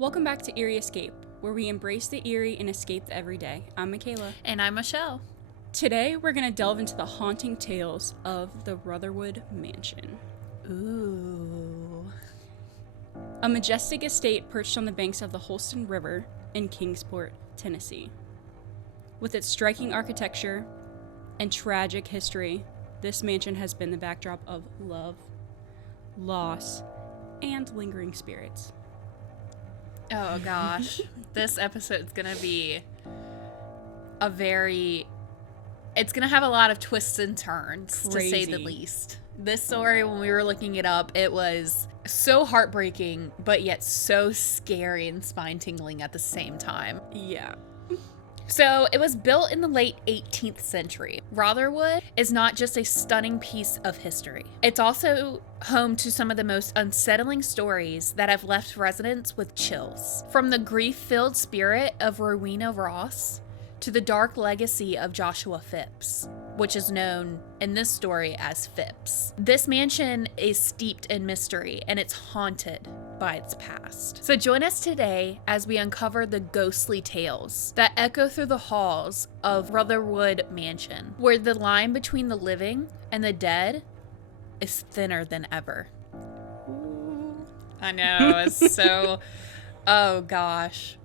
Welcome back to Eerie Escape, where we embrace the eerie and escape the everyday. I'm Michaela. And I'm Michelle. Today, we're going to delve into the haunting tales of the Rotherwood Mansion. Ooh. A majestic estate perched on the banks of the Holston River in Kingsport, Tennessee. With its striking architecture and tragic history, this mansion has been the backdrop of love, loss, and lingering spirits. Oh gosh. This episode's gonna be it's gonna have a lot of twists and turns, to say the least. This story, when we were looking it up, it was so heartbreaking, but yet so scary and spine-tingling at the same time. Yeah. So, it was built in the late 18th century. Rotherwood is not just a stunning piece of history. It's also home to some of the most unsettling stories that have left residents with chills. From the grief-filled spirit of Rowena Ross to the dark legacy of Joshua Phipps, which is known in this story as Phipps. This mansion is steeped in mystery, and it's haunted by its past. So join us today as we uncover the ghostly tales that echo through the halls of Rotherwood Mansion, where the line between the living and the dead is thinner than ever. Ooh. I know, it's so... Oh gosh.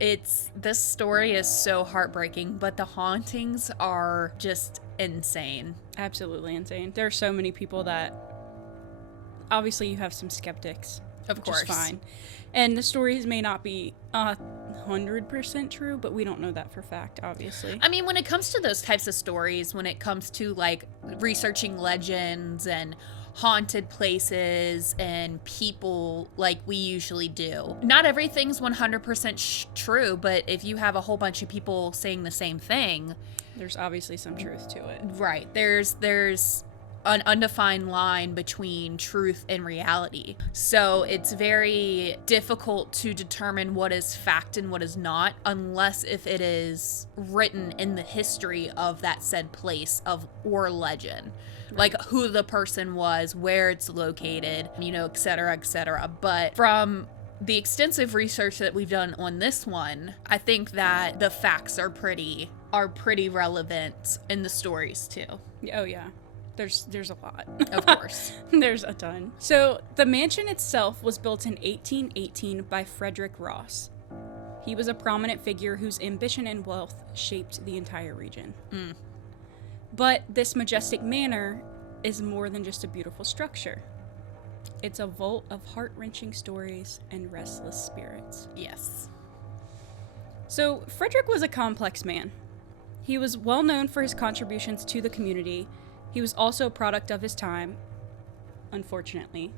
This story is so heartbreaking, but the hauntings are just insane. Absolutely insane. There are so many people that... Obviously, you have some skeptics. Of course. Which is fine. And the stories may not be 100% true, but we don't know that for fact, obviously. I mean, when it comes to those types of stories, when it comes to, like, researching legends and haunted places and people like we usually do, not everything's 100% true, but if you have a whole bunch of people saying the same thing, there's obviously some truth to it. Right. There's an undefined line between truth and reality. So it's very difficult to determine what is fact and what is not, unless if it is written in the history of that said place or legend. Like who the person was, where it's located, et cetera, et cetera. But from the extensive research that we've done on this one, I think that the facts are pretty relevant in the stories too. Oh yeah. There's a lot. Of course. There's a ton. So the mansion itself was built in 1818 by Frederick Ross. He was a prominent figure whose ambition and wealth shaped the entire region. But this majestic manor is more than just a beautiful structure. It's a vault of heart-wrenching stories and restless spirits. Yes. So Frederick was a complex man. He was well known for his contributions to the community. He was also a product of his time, unfortunately,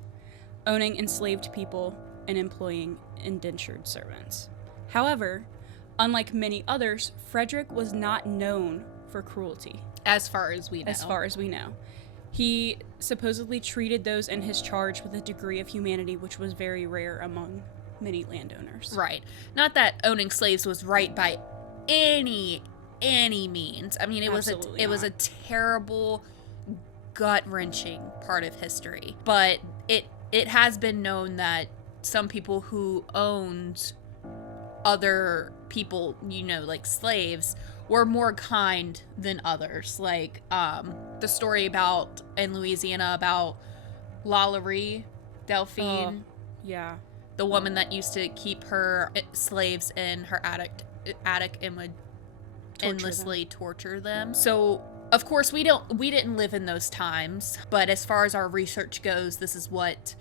owning enslaved people and employing indentured servants. However, unlike many others, Frederick was not known for cruelty. As far as we know. He supposedly treated those in his charge with a degree of humanity which was very rare among many landowners. Right. Not that owning slaves was right by any means. I mean, it was a terrible, gut-wrenching part of history. But it has been known that some people who owned other people, like slaves, were more kind than others. Like the story in Louisiana about Lalaurie Delphine. Yeah. The woman that used to keep her slaves in her attic and would endlessly torture them. So, of course, we didn't live in those times, but as far as our research goes, this is what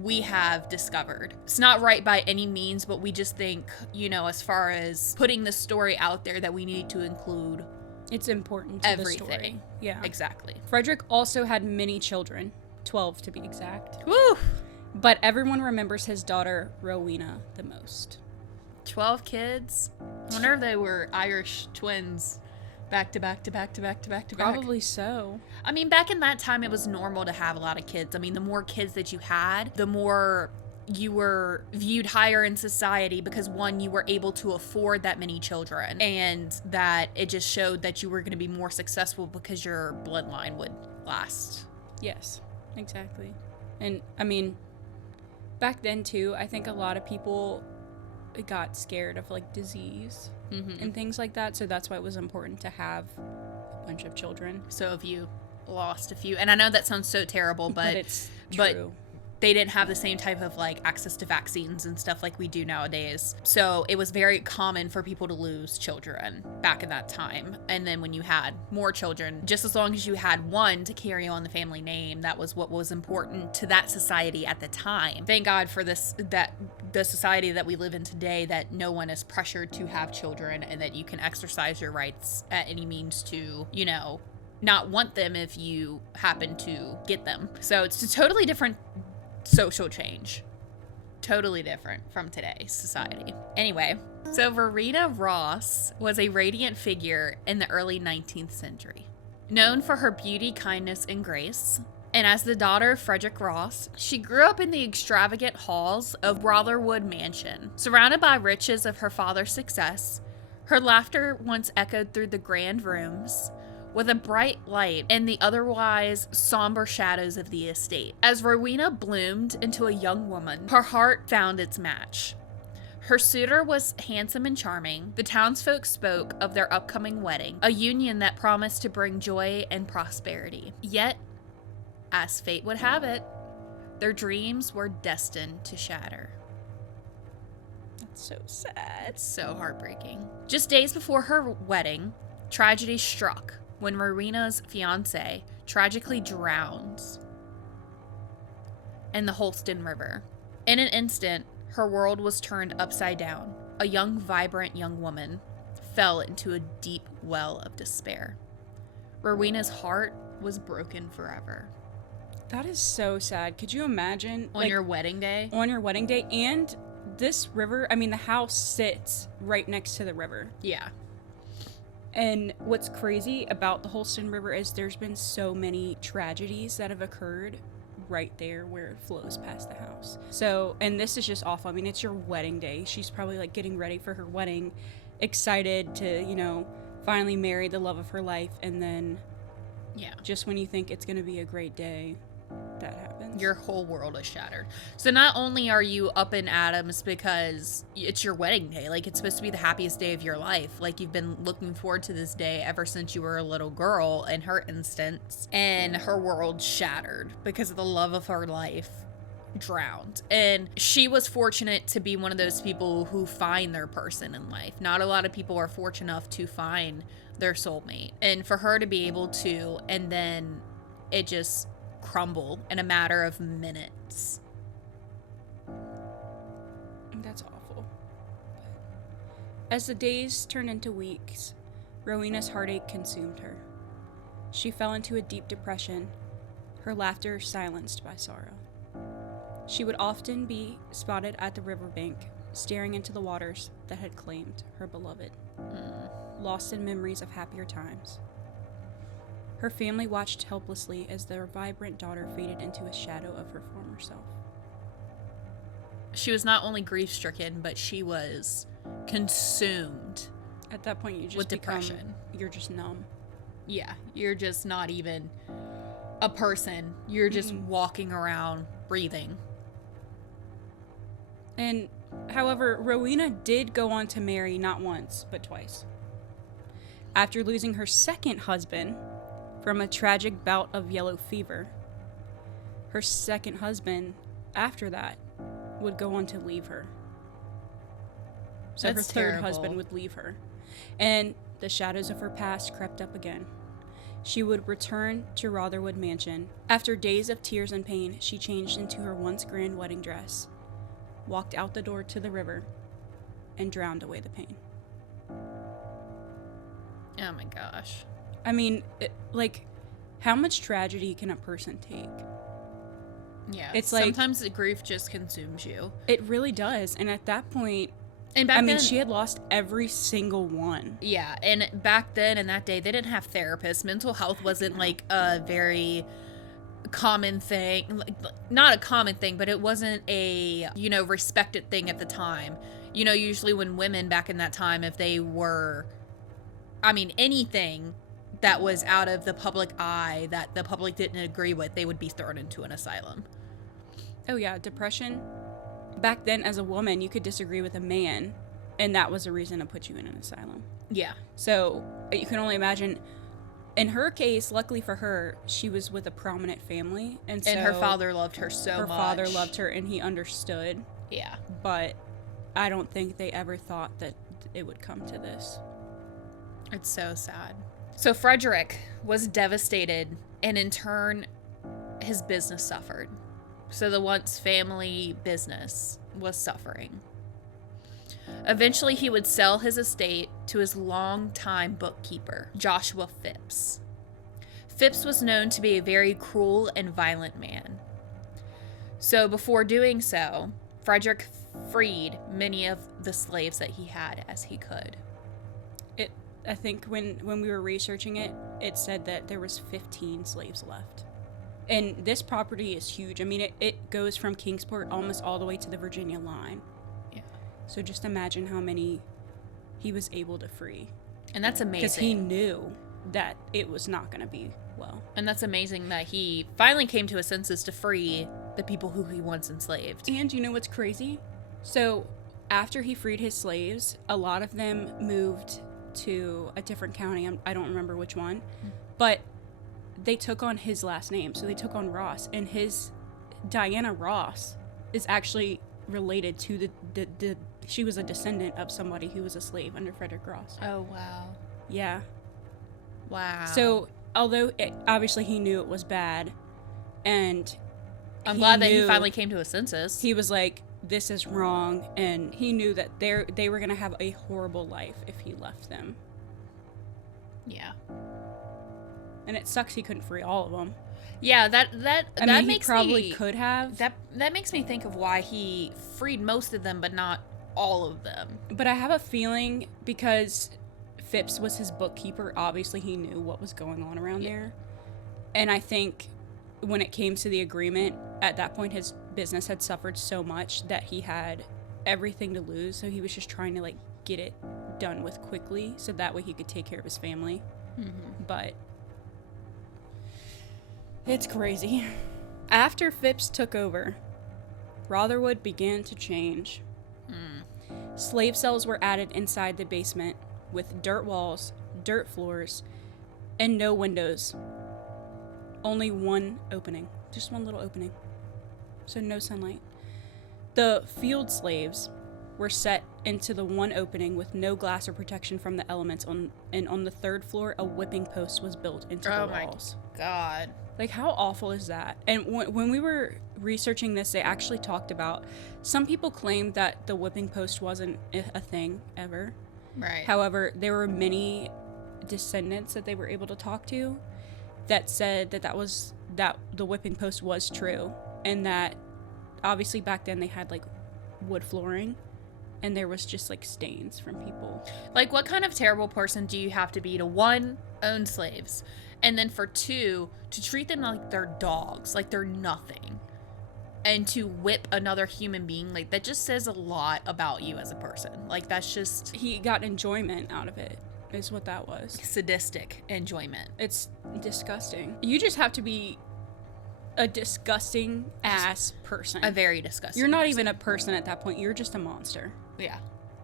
we have discovered. It's not right by any means, but we just think, as far as putting the story out there, that we need to include it's important to everything. The story. Yeah. Exactly. Frederick also had many children, 12 to be exact. Woo! But everyone remembers his daughter, Rowena, the most. 12 kids? I wonder if they were Irish twins back to back to back to back to back to back. Probably so. I mean, back in that time, it was normal to have a lot of kids. I mean, the more kids that you had, the more you were viewed higher in society because, one, you were able to afford that many children, and that it just showed that you were going to be more successful because your bloodline would last. Yes, exactly. And, I mean, back then, too, I think a lot of people got scared of like disease Mm-hmm. and things like that. So that's why it was important to have a bunch of children. So if you lost a few, and I know that sounds so terrible, but it's but true. they didn't have the same type of like access to vaccines and stuff like we do nowadays. So it was very common for people to lose children back in that time. And then when you had more children, just as long as you had one to carry on the family name, that was what was important to that society at the time. Thank God for this, that the society that we live in today, that no one is pressured to have children and that you can exercise your rights at any means to, you know, not want them if you happen to get them. So it's a totally different social change. Totally different from today's society. Anyway, so Verena Ross was a radiant figure in the early 19th century. Known for her beauty, kindness, and grace, and as the daughter of Frederick Ross, she grew up in the extravagant halls of Rotherwood Mansion. Surrounded by riches of her father's success, her laughter once echoed through the grand rooms, with a bright light in the otherwise somber shadows of the estate. As Rowena bloomed into a young woman, her heart found its match. Her suitor was handsome and charming. The townsfolk spoke of their upcoming wedding, a union that promised to bring joy and prosperity. Yet, as fate would have it, their dreams were destined to shatter. That's so sad. It's so heartbreaking. Just days before her wedding, tragedy struck when Rowena's fiancé tragically drowns in the Holston River. In an instant, her world was turned upside down. A young, vibrant young woman fell into a deep well of despair. Rowena's heart was broken forever. That is so sad. Could you imagine? On your wedding day? On your wedding day. And this river, I mean, the house sits right next to the river. Yeah. And what's crazy about the Holston River is there's been so many tragedies that have occurred right there where it flows past the house. So, and this is just awful. I mean, it's your wedding day. She's probably like getting ready for her wedding, excited to, you know, finally marry the love of her life. And then, yeah, just when you think it's going to be a great day, that happens. Your whole world is shattered. So not only are you up in atoms because it's your wedding day, like it's supposed to be the happiest day of your life, like you've been looking forward to this day ever since you were a little girl in her instance, and her world shattered because of the love of her life drowned. And she was fortunate to be one of those people who find their person in life. Not a lot of people are fortunate enough to find their soulmate, and for her to be able to, and then it just crumble in a matter of minutes. That's awful. As the days turned into weeks, Rowena's heartache consumed her. She fell into a deep depression, her laughter silenced by sorrow. She would often be spotted at the riverbank, staring into the waters that had claimed her beloved, lost in memories of happier times. Her family watched helplessly as their vibrant daughter faded into a shadow of her former self. She was not only grief-stricken, but she was consumed. At that point, you just with depression. You're just numb. Yeah, you're just not even a person. You're just walking around, breathing. And, however, Rowena did go on to marry not once, but twice. After losing her second husband from a tragic bout of yellow fever, her second husband, after that, would go on to leave her. So That's her third terrible. husband would leave her. And the shadows of her past crept up again. She would return to Rotherwood Mansion. After days of tears and pain, she changed into her once grand wedding dress, walked out the door to the river, and drowned away the pain. Oh my gosh. I mean, how much tragedy can a person take? Yeah. It's like, sometimes the grief just consumes you. it really does. And at that point, And back then, she had lost every single one. yeah, and back then in that day, they didn't have therapists. Mental health wasn't like a very common thing. Not a common thing, but it wasn't a, respected thing at the time. Usually when women back in that time, if they were, anything that was out of the public eye that the public didn't agree with, they would be thrown into an asylum. Oh yeah, depression. back then, as a woman, you could disagree with a man, and that was a reason to put you in an asylum. Yeah. So you can only imagine. In her case, luckily for her, she was with a prominent family, and so her father loved her so much. Her father loved her, and he understood. Yeah. But I don't think they ever thought that it would come to this. It's so sad. So Frederick was devastated, and in turn, his business suffered. So the once family business was suffering. Eventually, he would sell his estate to his longtime bookkeeper, Joshua Phipps. Phipps was known to be a very cruel and violent man. So before doing so, Frederick freed many of the slaves that he had as he could. I think when we were researching it, it said that there was 15 slaves left. And this property is huge. I mean, it goes from Kingsport almost all the way to the Virginia line. Yeah. So just imagine how many he was able to free. And that's amazing. Because he knew that it was not going to be well. And that's amazing that he finally came to his senses to free the people who he once enslaved. And you know what's crazy? So after he freed his slaves, a lot of them moved to a different county. I don't remember which one. But they took on his last name. So they took on Ross. And his Diana Ross is actually related to the she was a descendant of somebody who was a slave under Frederick Ross. Oh, wow. Yeah. Wow. So although obviously he knew it was bad, and I'm glad that he finally came to his senses. He was like, this is wrong, and he knew that they were going to have a horrible life if he left them. Yeah. And it sucks he couldn't free all of them. Yeah, that makes he probably could have. That makes me think of why he freed most of them, but not all of them. But I have a feeling because Phipps was his bookkeeper, obviously he knew what was going on around there. And I think when it came to the agreement, at that point his business had suffered so much that he had everything to lose. So he was just trying to get it done with quickly so that way he could take care of his family. Mm-hmm. But it's crazy. After Phipps took over, Rotherwood began to change. Slave cells were added inside the basement with dirt walls, dirt floors, and no windows. Only one opening. Just one little opening. So no sunlight. The field slaves were set into the one opening with no glass or protection from the elements. And on the third floor, a whipping post was built into the walls. Oh my God. How awful is that? And when we were researching this, they actually talked about, some people claimed that the whipping post wasn't a thing ever. Right. However, there were many descendants that they were able to talk to that said that the whipping post was true, and that obviously back then they had wood flooring, and there was just stains from people. What kind of terrible person do you have to be to, one, own slaves, and then for two, to treat them like they're dogs, like they're nothing, and to whip another human being? That just says a lot about you as a person. That's just... He got enjoyment out of it, is what that was. Sadistic enjoyment. It's disgusting. You just have to be a disgusting ass person. A very disgusting You're not person. even a person at that point. You're just a monster. Yeah.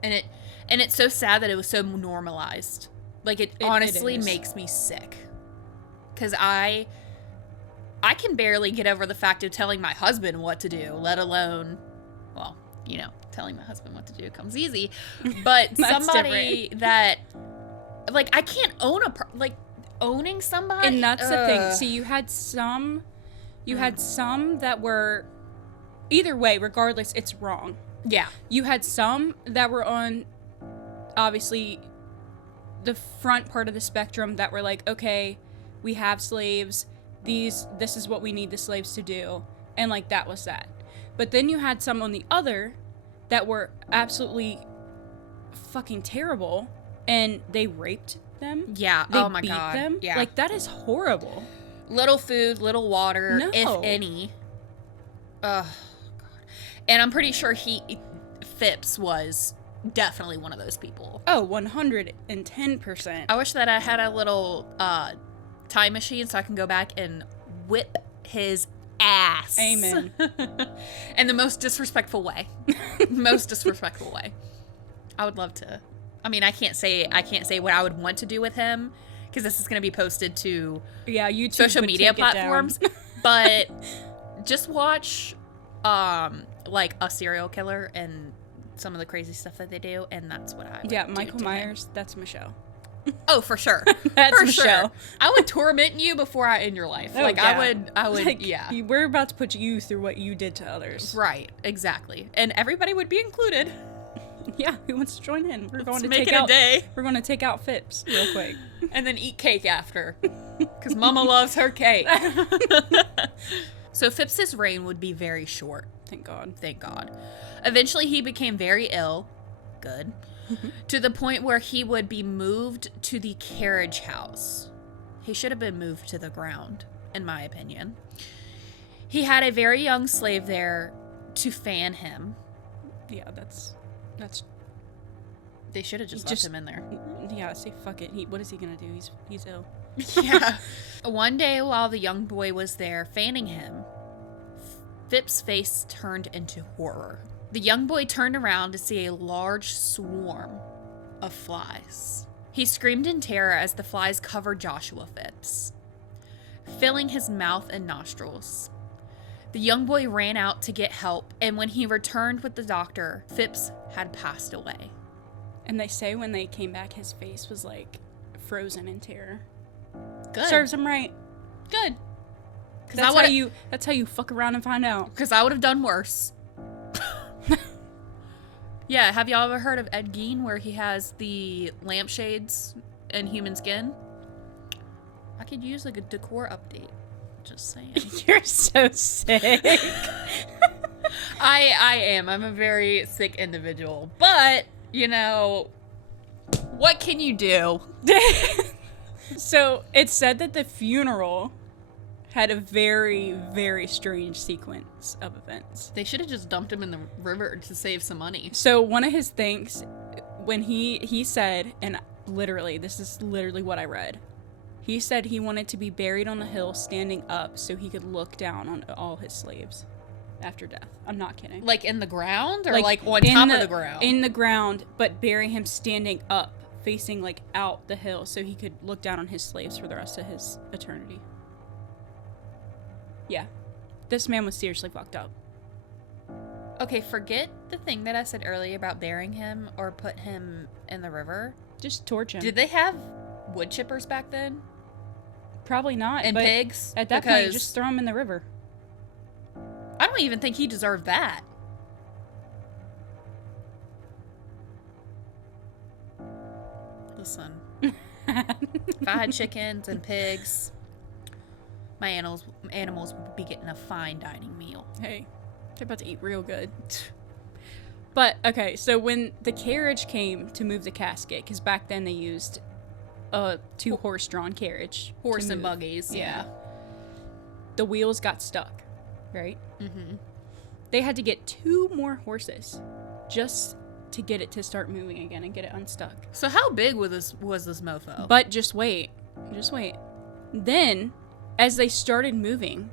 And it's so sad that it was so normalized. It honestly makes me sick. Because I can barely get over the fact of telling my husband what to do, let alone, well, telling my husband what to do comes easy. But somebody different. That, I can't own owning somebody. And that's the thing. See, you had some that were, either way, regardless, it's wrong. Yeah. You had some that were on, obviously, the front part of the spectrum that were okay, we have slaves, this is what we need the slaves to do, and that was that. But then you had some on the other that were absolutely fucking terrible, and they raped them. Yeah. They oh my beat God. them. Yeah. That is horrible. Little food, little water, if any. Oh God. And I'm pretty sure Phipps was definitely one of those people. Oh, 110%. I wish that I had a little time machine so I can go back and whip his ass. Amen. In the most disrespectful way. Most disrespectful way. I would love to. I mean, I can't say what I would want to do with him because this is going to be posted to YouTube social would media take it down. platforms. But just watch like a serial killer and some of the crazy stuff that they do, and that's what I would do Michael to him. Myers, that's Michelle. Oh, for sure. That's for Michelle. sure. I would torment you before I end your life. Oh, like yeah. I would Like, yeah. We're about to put you through what you did to others. Right, exactly. And everybody would be included. Yeah, who wants to join in? We're going to make take it a out day. We're going to take out Phipps real quick. And then eat cake after. Because Mama loves her cake. So Phipps's reign would be very short. Thank God. Thank God. Eventually he became very ill. Good. To the point where he would be moved to the carriage house. He should have been moved to the ground, in my opinion. He had a very young slave there to fan him. Yeah, that's. They should have just left him in there. Yeah, say fuck it. What is he gonna do? He's ill. Yeah. One day while the young boy was there fanning him, Phipps's face turned into horror. The young boy turned around to see a large swarm of flies. He screamed in terror as the flies covered Joshua Phipps, filling his mouth and nostrils. The young boy ran out to get help, and when he returned with the doctor, Phipps had passed away. And they say when they came back, his face was like frozen in terror. Good. Serves him right. Good. That's how you fuck around and find out. Because I would have done worse. Yeah, have y'all ever heard of Ed Gein, where he has the lampshades in human skin? I could use like a decor update. Just saying. You're so sick. I am. I'm a very sick individual. But, you know, what can you do? So it said that the funeral had a very, very strange sequence of events. They should have just dumped him in the river to save some money. So one of his things, when he said, and literally, this is literally what I read. He said he wanted to be buried on the hill standing up so he could look down on all his slaves after death. I'm not kidding. Like in the ground or like on top of the ground? In the ground, but bury him standing up, facing like out the hill so he could look down on his slaves for the rest of his eternity. Yeah. This man was seriously fucked up. Okay, forget the thing that I said earlier about burying him or put him in the river. Just torch him. Did they have wood chippers back then? Probably not. And but pigs? At that point, just throw him in the river. I don't even think he deserved that. Listen. If I had chickens and pigs, my animals would be getting a fine dining meal. Hey, they're about to eat real good. But, okay, so when the carriage came to move the casket, because back then they used a 2-horse-drawn carriage. Horse and buggies, yeah. The wheels got stuck, right? Mm-hmm. They had to get 2 more horses just to get it to start moving again and get it unstuck. So how big was this mofo? But just wait. Then, as they started moving,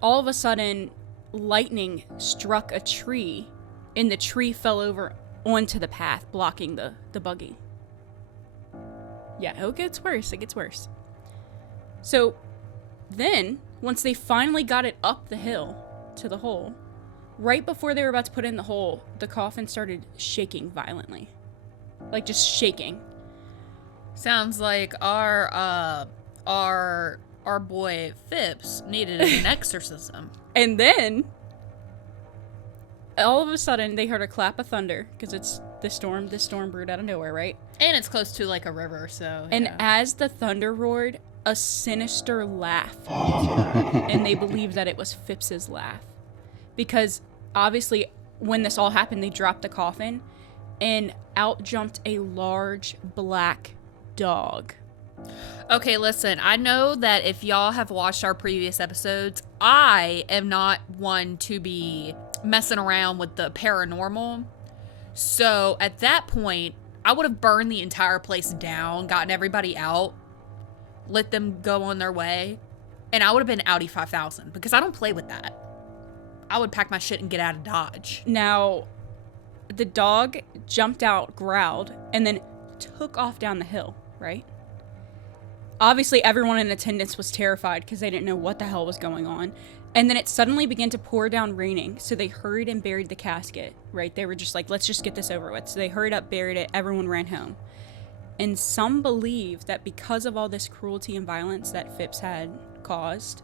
all of a sudden, lightning struck a tree, and the tree fell over onto the path, blocking the buggy. Yeah, it gets worse. So, then, once they finally got it up the hill to the hole, right before they were about to put it in the hole, the coffin started shaking violently. Like, just shaking. Sounds like our boy Phipps needed an exorcism. And then, all of a sudden, they heard a clap of thunder, because it's the storm brewed out of nowhere, right? And it's close to, like, a river, so, And yeah. as the thunder roared, a sinister laugh was heard, and they believed that it was Phipps's laugh. Because, obviously, when this all happened, they dropped the coffin, and out jumped a large black dog. Okay, listen, I know that if y'all have watched our previous episodes, I am not one to be messing around with the paranormal. So at that point, I would have burned the entire place down, gotten everybody out, let them go on their way. And I would have been Audi 5000 because I don't play with that. I would pack my shit and get out of Dodge. Now, the dog jumped out, growled, and then took off down the hill, right? Obviously, everyone in attendance was terrified because they didn't know what the hell was going on. And then it suddenly began to pour down raining, so they hurried and buried the casket, right? They were just like, let's just get this over with. So they hurried up, buried it, everyone ran home. And some believe that because of all this cruelty and violence that Phipps had caused,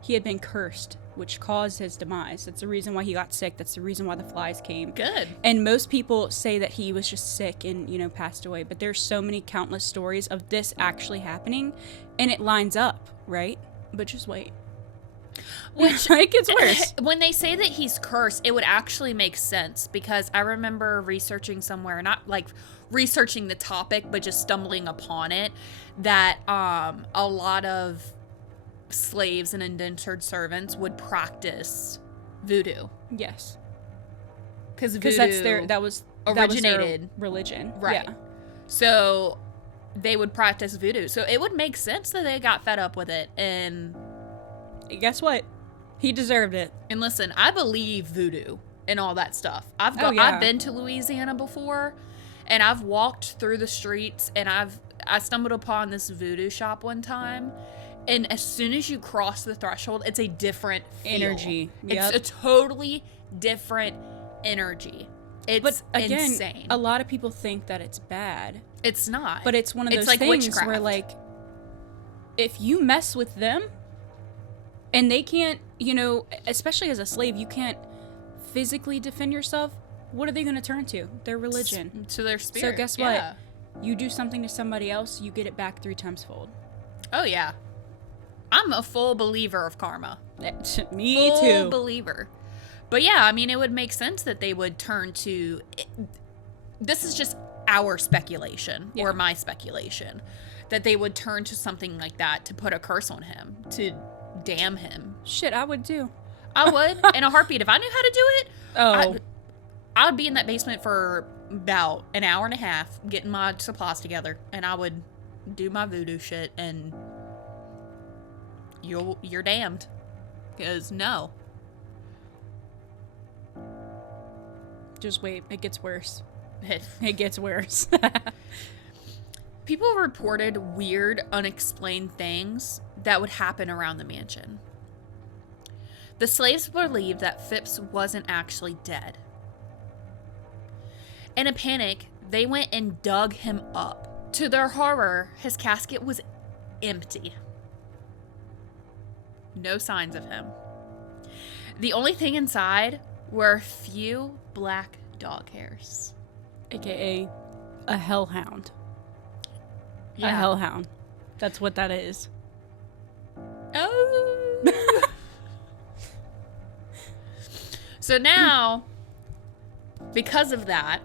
he had been cursed, which caused his demise. That's the reason why he got sick. That's the reason why the flies came. Good. And most people say that he was just sick and, passed away. But there's so many countless stories of this actually happening, and it lines up, right? But just wait. Which it gets worse. When they say that he's cursed, it would actually make sense because I remember researching somewhere, not like researching the topic, but just stumbling upon it, that a lot of slaves and indentured servants would practice voodoo. Yes. Because that was originated their religion. Right. Yeah. So they would practice voodoo. So it would make sense that they got fed up with it. And guess what? He deserved it. And listen, I believe voodoo and all that stuff. I've been to Louisiana before, and I've walked through the streets, and I stumbled upon this voodoo shop one time. And as soon as you cross the threshold, it's a different energy. Yep. It's a totally different energy. It's again, insane. A lot of people think that it's bad. It's not. But it's one of those like things witchcraft. where, like, if you mess with them, and they can't, especially as a slave, you can't physically defend yourself, what are they going to turn to? Their religion. To their spirit. So guess what? You do something to somebody else, you get it back 3 times fold. Oh, yeah. I'm a full believer of karma. Me too. Full believer. But yeah, I mean, it would make sense that they would turn to... This is just our speculation, or my speculation, that they would turn to something like that to put a curse on him, to damn him. Shit, I would too. I would, in a heartbeat. If I knew how to do it, I would be in that basement for about an hour and a half getting my supplies together, and I would do my voodoo shit, and you're damned. Because no. Just wait. It gets worse. It gets worse. People reported weird, unexplained things that would happen around the mansion. The slaves believed that Phipps wasn't actually dead. In a panic, they went and dug him up. To their horror, his casket was empty. No signs of him. The only thing inside were a few black dog hairs. AKA a hellhound. Yeah. A hellhound. That's what that is. Oh. So now, because of that,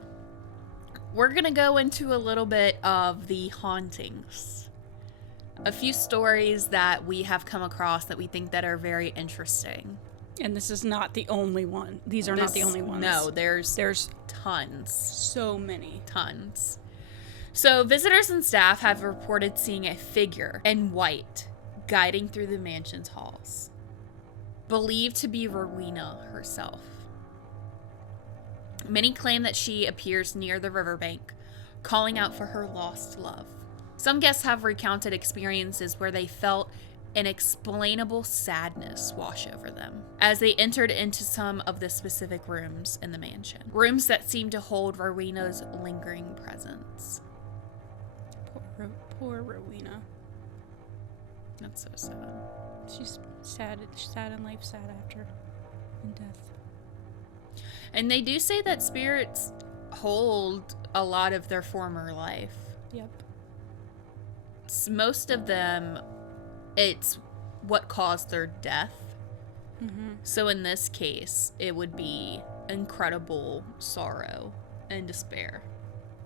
we're going to go into a little bit of the hauntings. A few stories that we have come across that we think that are very interesting. And this is not the only one. These are not the only ones. No, there's tons. So many. Tons. So visitors and staff have reported seeing a figure in white guiding through the mansion's halls, believed to be Rowena herself. Many claim that she appears near the riverbank, calling out for her lost love. Some guests have recounted experiences where they felt inexplainable sadness wash over them as they entered into some of the specific rooms in the mansion. Rooms that seemed to hold Rowena's lingering presence. Poor Rowena. That's so sad. She's sad in life, sad after in death. And they do say that spirits hold a lot of their former life. Yep. Most of them, it's what caused their death. Mm-hmm. So in this case, it would be incredible sorrow and despair.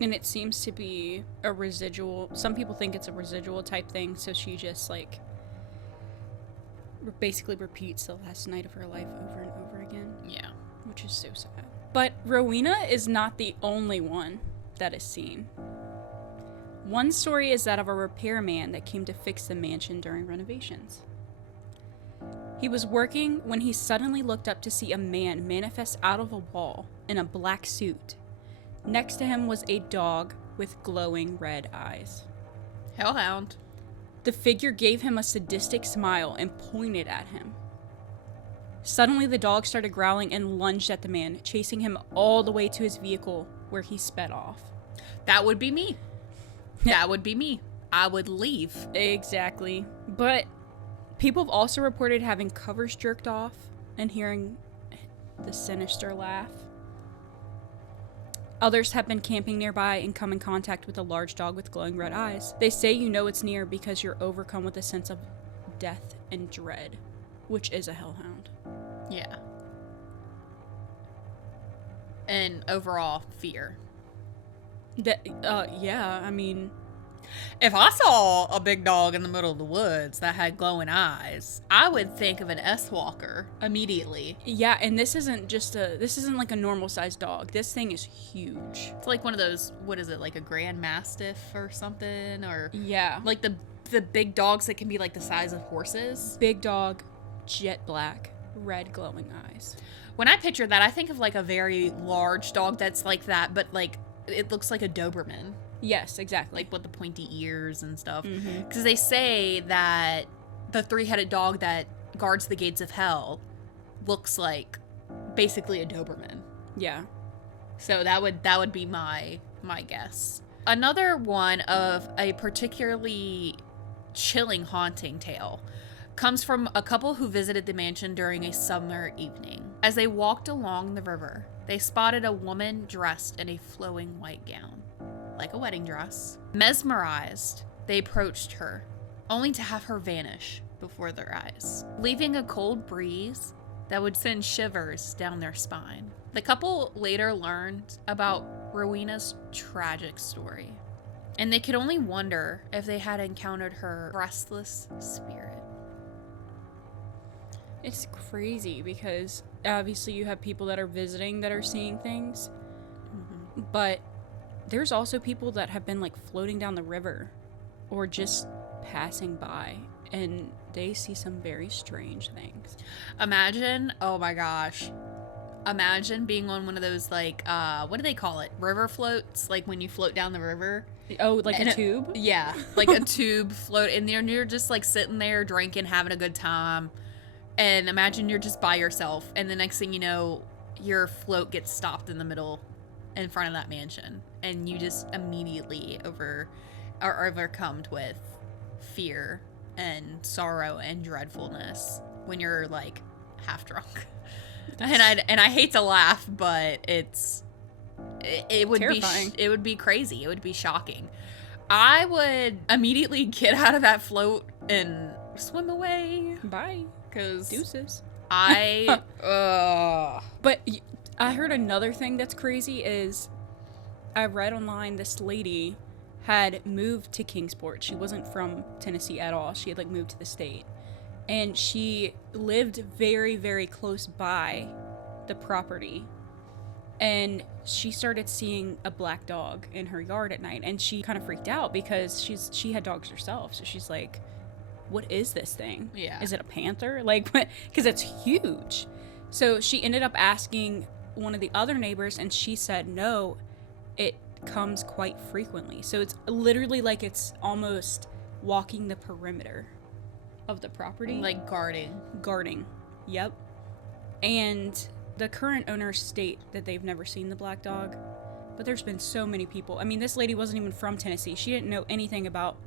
And it seems to be a residual. Some people think it's a residual type thing, so she just, like, basically repeats the last night of her life over and over again. Yeah. Which is so sad. But Rowena is not the only one that is seen. One story is that of a repairman that came to fix the mansion during renovations. He was working when he suddenly looked up to see a man manifest out of a wall in a black suit. Next to him was a dog with glowing red eyes. Hellhound. The figure gave him a sadistic smile and pointed at him. Suddenly, the dog started growling and lunged at the man, chasing him all the way to his vehicle, where he sped off. That would be me. That would be me. I would leave. Exactly. But people have also reported having covers jerked off and hearing the sinister laugh. Others have been camping nearby and come in contact with a large dog with glowing red eyes. They say you know it's near because you're overcome with a sense of death and dread, which is a hellhound. Yeah. And overall, fear. Yeah, I mean... If I saw a big dog in the middle of the woods that had glowing eyes, I would think of an S-Walker immediately. Yeah, and this isn't like a normal sized dog. This thing is huge. It's like one of those, what is it, like a Grand Mastiff or something? Or yeah. Like the big dogs that can be like the size of horses. Big dog, jet black, red glowing eyes. When I picture that, I think of like a very large dog that's like that, but like it looks like a Doberman. Yes, exactly. Like with the pointy ears and stuff. Mm-hmm. Because they say that the three-headed dog that guards the gates of hell looks like basically a Doberman. Yeah. So that would be my guess. Another one of a particularly chilling haunting tale comes from a couple who visited the mansion during a summer evening. As they walked along the river, they spotted a woman dressed in a flowing white gown, like a wedding dress. Mesmerized, they approached her, only to have her vanish before their eyes, leaving a cold breeze that would send shivers down their spine. The couple later learned about Rowena's tragic story, and they could only wonder if they had encountered her restless spirit. It's crazy because obviously you have people that are visiting that are seeing things, but there's also people that have been like floating down the river or just passing by and they see some very strange things. Imagine, oh my gosh, imagine being on one of those like, what do they call it? River floats? Like when you float down the river? Oh, like a tube? Yeah, like a tube float in there and you're just like sitting there drinking, having a good time. And imagine you're just by yourself and the next thing you know, your float gets stopped in the middle in front of that mansion. And you just immediately are overcome with fear and sorrow and dreadfulness when you're like half drunk. And I hate to laugh, but it would terrifying. It would be crazy. It would be shocking. I would immediately get out of that float and swim away. Bye. Because deuces. But I heard another thing that's crazy is I read online this lady had moved to Kingsport. She wasn't from Tennessee at all. She had like moved to the state. And she lived very, very close by the property. And she started seeing a black dog in her yard at night. And she kind of freaked out because she had dogs herself. So she's like, what is this thing? Yeah. Is it a panther? Like, because it's huge. So she ended up asking one of the other neighbors and she said, no, it comes quite frequently. So it's literally like it's almost walking the perimeter of the property. Like Guarding. Yep. And the current owners state that they've never seen the black dog, but there's been so many people. I mean, this lady wasn't even from Tennessee. She didn't know anything about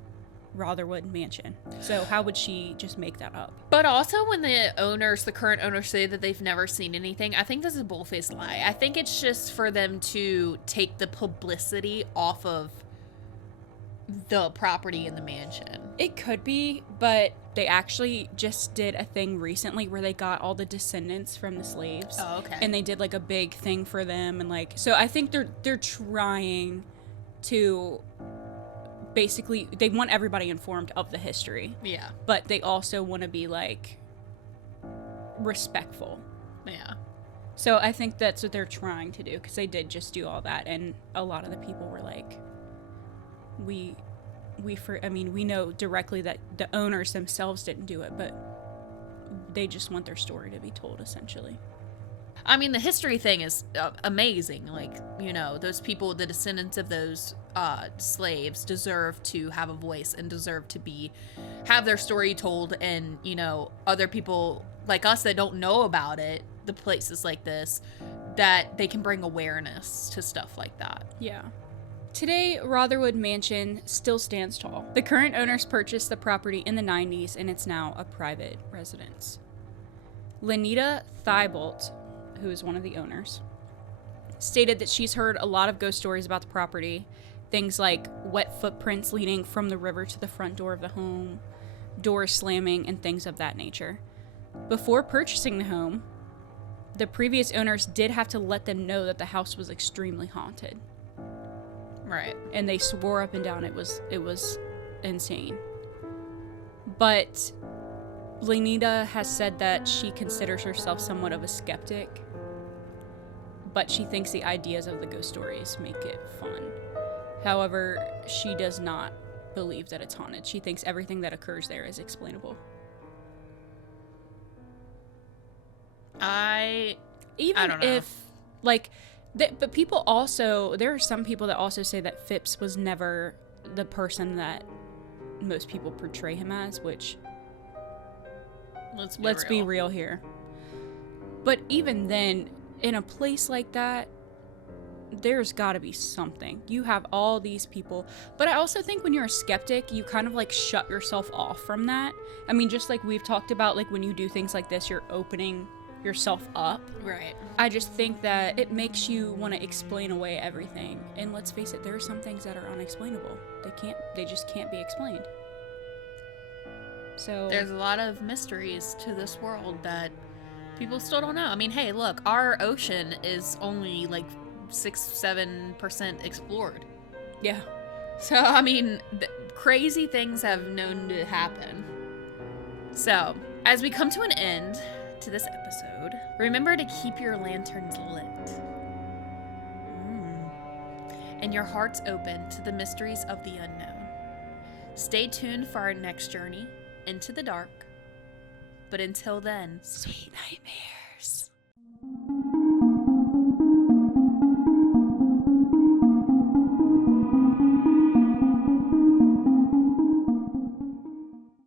Rotherwood Mansion. So how would she just make that up? But also when the current owners say that they've never seen anything, I think this is a bull-faced lie. I think it's just for them to take the publicity off of the property in the mansion. It could be, but they actually just did a thing recently where they got all the descendants from the slaves. Oh, okay. And they did like a big thing for them and like, so I think they're trying to basically, they want everybody informed of the history. Yeah. But they also want to be like respectful. Yeah. So I think that's what they're trying to do because they did just do all that and a lot of the people were like, we know directly that the owners themselves didn't do it, but they just want their story to be told, essentially. I mean, the history thing is amazing. Like, you know, those people, the descendants of those slaves deserve to have a voice and deserve to have their story told. And, you know, other people like us that don't know about it, the places like this, that they can bring awareness to stuff like that. Yeah. Today, Rotherwood Mansion still stands tall. The current owners purchased the property in the 90s, and it's now a private residence. Lenita Thibault, who is one of the owners, stated that she's heard a lot of ghost stories about the property. Things like wet footprints leading from the river to the front door of the home, doors slamming, and things of that nature. Before purchasing the home, the previous owners did have to let them know that the house was extremely haunted. Right. And they swore up and down it was insane. But Lenita has said that she considers herself somewhat of a skeptic, but she thinks the ideas of the ghost stories make it fun. However, she does not believe that it's haunted. She thinks everything that occurs there is explainable. I don't know. If, like, but people also, there are some people that also say that Phipps was never the person that most people portray him as, which, let's be real here. But even then, in a place like that, there's got to be something. You have all these people. But I also think when you're a skeptic, you kind of like shut yourself off from that. I mean, just like we've talked about, like when you do things like this, you're opening yourself up. Right. I just think that it makes you want to explain away everything. And let's face it, there are some things that are unexplainable. They just can't be explained. So there's a lot of mysteries to this world that people still don't know. I mean, hey, look, our ocean is only like 6-7% explored. Yeah. So, I mean, crazy things have known to happen. So, as we come to an end to this episode, remember to keep your lanterns lit. And your hearts open to the mysteries of the unknown. Stay tuned for our next journey into the dark. But until then, sweet nightmares.